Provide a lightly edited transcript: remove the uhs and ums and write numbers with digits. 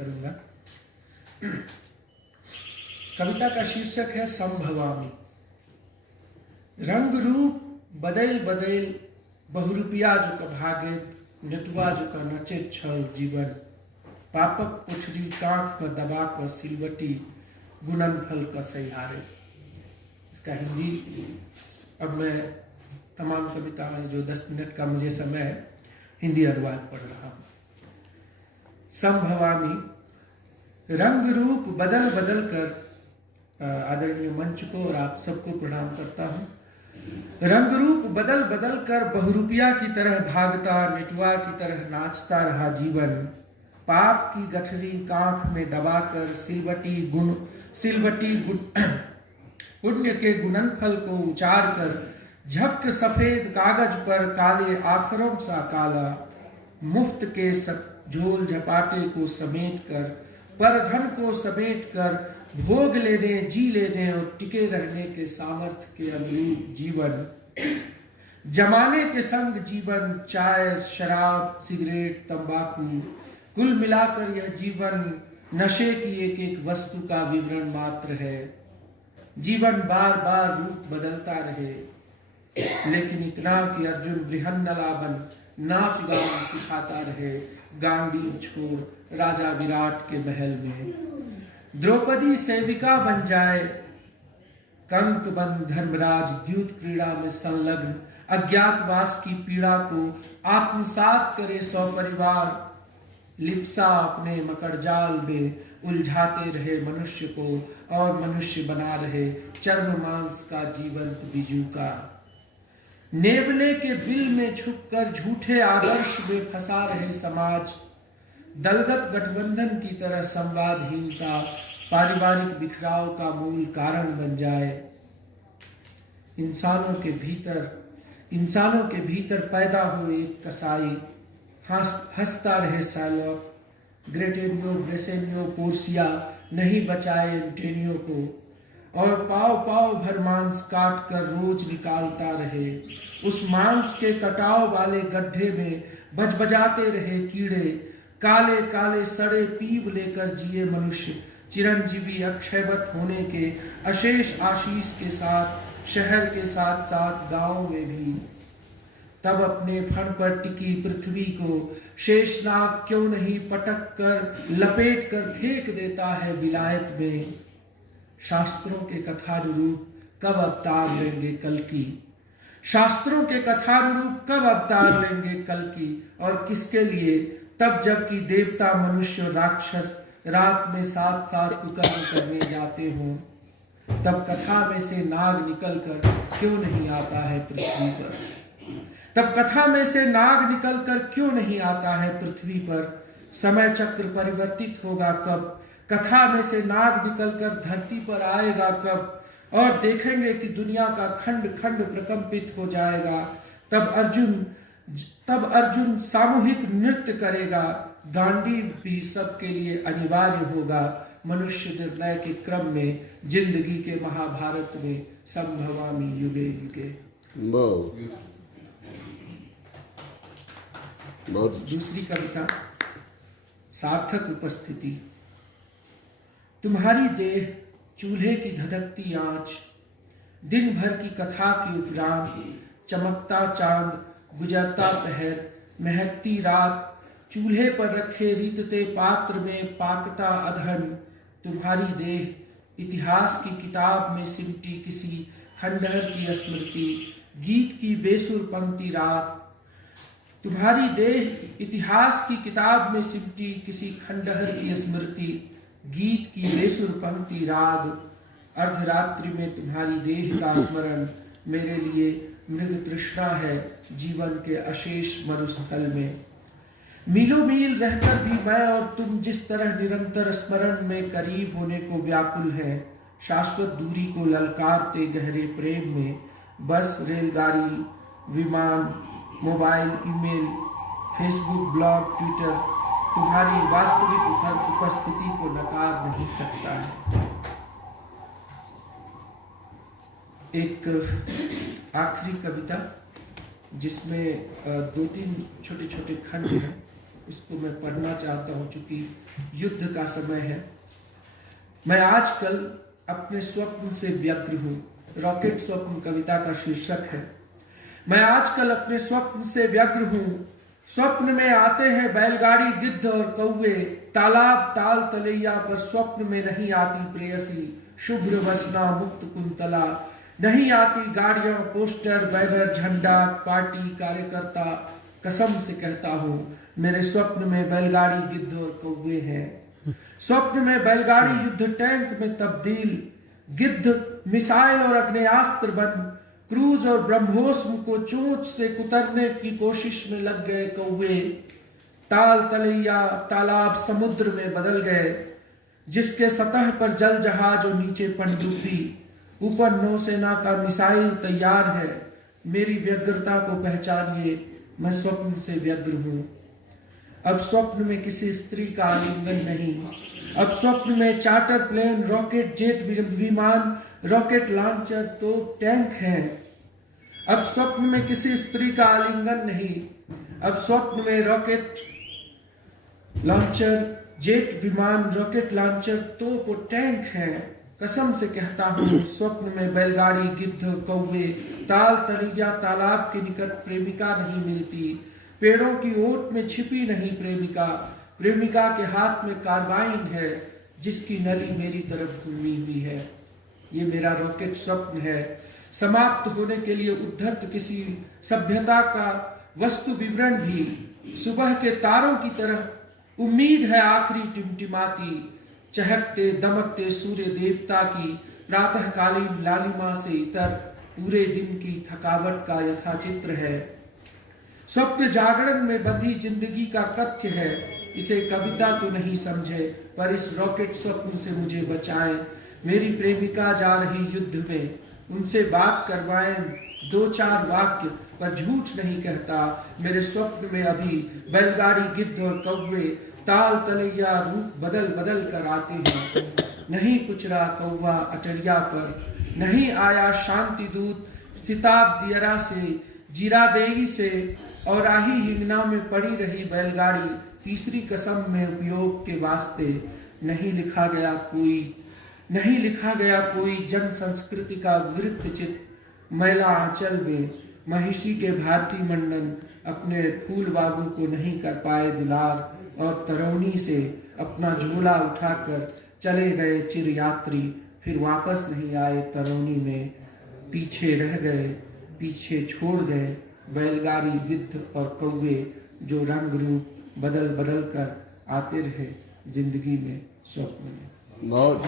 करूंगा। कविता का शीर्षक है संभवामी। रंग रूप बदल बदल बहुरूपिया जो का भागे नटुआ जो का नचे छल जीवन पापक पुछरी कांख पर दबा कर सिलवटी गुणन फल का सहारे। इसका हिंदी अब मैं तमाम कविताएं जो 10 मिनट का मुझे समय है हिंदी अनुवाद पढ़ रहा हूं। संभवामी। रंग रूप बदल बदल कर आदरणीय मंच को और आप सबको प्रणाम करता हूं। रंग रूप बदल बदल कर बहुरूपिया की तरह भागता निटुआ की तरह नाचता रहा जीवन पाप की गठरी कांख में दबाकर सिलवटी पुण्य के गुणनफल को उचार कर झपट सफेद कागज पर काले आखरों सा काला मुफ्त के झोल झपाटे को समेट कर परधन को समेट कर भोग लेने जी लेने और टिके रहने के सामर्थ्य के अनुरूप जीवन जमाने के संग जीवन चाय शराब सिगरेट तंबाकू कुल मिलाकर यह जीवन नशे की एक एक वस्तु का विवरण मात्र है। जीवन बार बार रूप बदलता रहे लेकिन इतना कि अर्जुन बृहन्नलाबन नाच गान सिखाता रहे गांडीव छोड़ राजा विराट के महल में द्रौपदी सेविका बन जाए कंक बन धर्मराज द्यूत क्रीड़ा में संलग्न अज्ञातवास की पीड़ा को आत्मसात करे सपरिवार लिप्सा अपने मकड़जाल में उलझाते रहे मनुष्य को और मनुष्य बना रहे चर्म मांस का जीवंत बिजू का नेवले के बिल में छुपकर झूठे आदर्श में फंसा रहे समाज दलगत गठबंधन की तरह संवादहीनता पारिवारिक बिखराव का मूल कारण बन जाए। इंसानों के भीतर पैदा हुए एक कसाई हंसता रहे सैलॉक ग्रेटेनियो ब्रेसेनियो पोर्सिया नहीं बचाए एंटेनियो को और पाव पाव भर मांस काट कर रोज निकालता रहे उस मांस के कटाव वाले गड्ढे में बजबजाते रहे कीड़े काले काले सड़े पीव लेकर जिए मनुष्य चिरंजीवी अक्षयवत होने के अशेष आशीष के साथ शहर के साथ साथ गांव में भी। तब अपने फण पर टिकी पृथ्वी को शेषनाग क्यों नहीं पटक कर लपेट कर फेंक देता है विलायत में। शास्त्रों के कथारूप कब अवतार लेंगे कल की शास्त्रों के कथारूप कब अवतार लेंगे कल की और किसके लिए तब जबकि देवता मनुष्य राक्षस रात में साथ साथ कुकर्म करने जाते हों। तब कथा में से नाग निकलकर क्यों नहीं आता है पृथ्वी पर क्यों नहीं आता है पृथ्वी पर। समय चक्र परिवर्तित होगा कब कथा में से नाग निकलकर धरती पर आएगा कब और देखेंगे कि दुनिया का खंड खंड प्रकंपित हो जाएगा। तब अर्जुन सामूहिक नृत्य करेगा गांडीव भी सबके लिए अनिवार्य होगा। मनुष्य निर्णय के क्रम में जिंदगी के महाभारत में संभवामी युगे युगे। दूसरी कविता सार्थक उपस्थिति। तुम्हारी देह चूल्हे की धधकती आंच दिन भर की कथा के उपरांत चमकता चांद गुजरता पहर महकती रात चूल्हे पर रखे रीतते पात्र में पाकता अधन। तुम्हारी देह इतिहास की किताब में सिमटी किसी खंडहर की स्मृति गीत की बेसुर पंक्ति रात। तुम्हारी देह इतिहास की किताब में सिमटी किसी खंडहर की स्मृति गीत की बेसुर पंक्ति राग। अर्धरात्रि में तुम्हारी देह का स्मरण मेरे लिए मृग तृष्णा है जीवन के अशेष मरुस्थल में। मीलों मील रहकर भी मैं और तुम जिस तरह निरंतर स्मरण में करीब होने को व्याकुल हैं शाश्वत दूरी को ललकारते गहरे प्रेम में। बस रेलगाड़ी विमान mobile email Facebook blog Twitter तुम्हारी वास्तविक उपस्थिति को नकार नहीं सकता है। एक आखिरी कविता जिसमें 2-3 छोटे छोटे खंड हैं इसको मैं पढ़ना चाहता हूँ चूंकि युद्ध का समय है। मैं आजकल अपने स्वप्न से व्यग्र हूँ। रॉकेट स्वप्न कविता का शीर्षक है। मैं आजकल अपने स्वप्न से व्यग्र हूँ। स्वप्न में आते हैं बैलगाड़ी, गिद्ध और कौवे, तालाब ताल तलैया पर स्वप्न में नहीं आती प्रेयसी, शुभ्र वसना मुक्त कुंतला, नहीं आती गाड़ियां, पोस्टर, बैनर, झंडा, पार्टी, कार्यकर्ता। कसम से कहता हूं मेरे स्वप्न में बैलगाड़ी, गिद्ध और कौवे हैं। स्वप्न में बैलगाड़ी युद्ध टैंक में तब्दील, गिद्ध मिसाइल और अग्नेयास्त्र बन, क्रूज और ब्रह्मोस को चोंच से कुतरने की कोशिश में लग गए कौवे। ताल तलैया तालाब समुद्र में बदल गए, जिसके सतह पर जल जहाज और नीचे पनडुब्बी, ऊपर नौसेना का मिसाइल तैयार है। मेरी व्यग्रता को पहचानिए, मैं स्वप्न से व्यग्र हूं। अब स्वप्न में किसी स्त्री का आलिंगन नहीं। अब स्वप्न में चार्टर प्लेन, रॉकेट जेट विमान, रॉकेट लॉन्चर, तो टैंक हैं। अब स्वप्न में किसी स्त्री का आलिंगन नहीं। अब स्वप्न में रॉकेट लॉन्चर, जेट विमान, रॉकेट लॉन्चर, तो वो टैंक है। कसम से कहता हूँ स्वप्न में बैलगाड़ी, गिद्ध, कौवे, ताल तलैया, तालाब के निकट प्रेमिका नहीं मिलती। पेड़ों की ओट में छिपी नहीं प्रेमिका। प्रेमिका के हाथ में कार्बाइन है, जिसकी नली मेरी तरफ घूमी हुई है। ये मेरा रॉकेट स्वप्न है। समाप्त होने के लिए उद्धत किसी सभ्यता का वस्तु विवरण भी सुबह के तारों की तरह उम्मीद है आखिरी टिमटिमाती, चहकते दमकते सूर्य देवता की प्रातःकालीन लालिमा से इतर पूरे दिन की थकावट का यथाचित्र है। स्वप्न जागरण में बंधी जिंदगी का कथ्य है। इसे कविता तो नहीं समझे, पर इस रॉकेट स्वप्न से मुझे बचाएं। मेरी प्रेमिका जा रही युद्ध में, उनसे बात करवाएं 2-4 वाक्य, पर झूठ नहीं कहता। मेरे स्वप्न में अभी बैलगाड़ी, गिद्ध और कौवे ताल तलैया रूप बदल बदल कर आते हैं। नहीं कुचरा कौवा अटरिया पर, नहीं आया शांति दूत सिताब दियरा से, जीरादेई से, और आही हिंगना में पड़ी रही बैलगाड़ी। तीसरी कसम में उपयोग के वास्ते नहीं लिखा गया कोई जन संस्कृति का वृत्त चित्र। मैला आंचल में महिषी के भारती मंडन अपने फूल बागों को नहीं कर पाए दुलार, और तरौनी से अपना झोला उठाकर चले गए चिर यात्री, फिर वापस नहीं आए तरौनी में। पीछे रह गए, पीछे छोड़ गए बैलगाड़ी, गिद्ध और कौवे, जो रंग रूप बदल बदल कर आते रहे जिंदगी में, स्वप्न में। बहुत